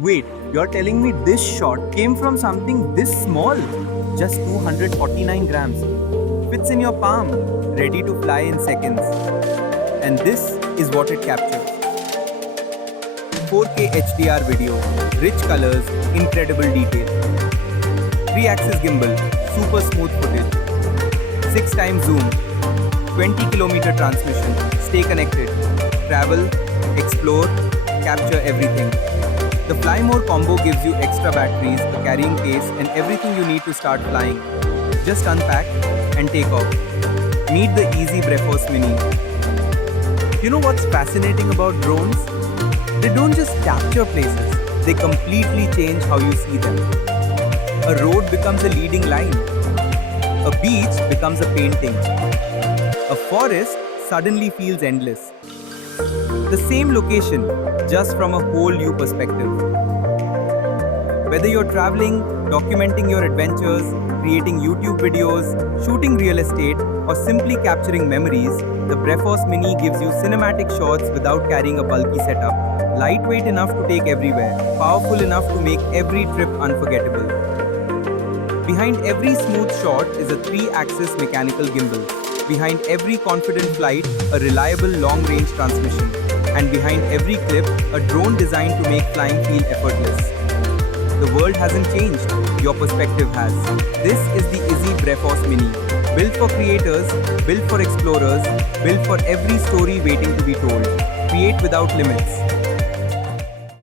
Wait, you're telling me this shot came from something this small? Just 249 grams. Fits in your palm, ready to fly in seconds. And this is what it captures: 4K HDR video, rich colors, incredible detail. 3-axis gimbal, super smooth footage. 6 times zoom, 20-kilometer transmission. Stay connected. Travel, explore, capture everything. The Fly More combo gives you extra batteries, a carrying case, and everything you need to start flying. Just unpack and take off. Meet the IZI Brephos Mini. You know what's fascinating about drones? They don't just capture places, they completely change how you see them. A road becomes a leading line. A beach becomes a painting. A forest suddenly feels endless. The same location, just from a whole new perspective. Whether you're traveling, documenting your adventures, creating YouTube videos, shooting real estate, or simply capturing memories, the Brephos Mini gives you cinematic shots without carrying a bulky setup. Lightweight enough to take everywhere, powerful enough to make every trip unforgettable. Behind every smooth shot is a 3-axis mechanical gimbal. Behind every confident flight, a reliable long-range transmission. And behind every clip, a drone designed to make flying feel effortless. The world hasn't changed, your perspective has. This is the IZI Brephos Mini. Built for creators, built for explorers, built for every story waiting to be told. Create without limits.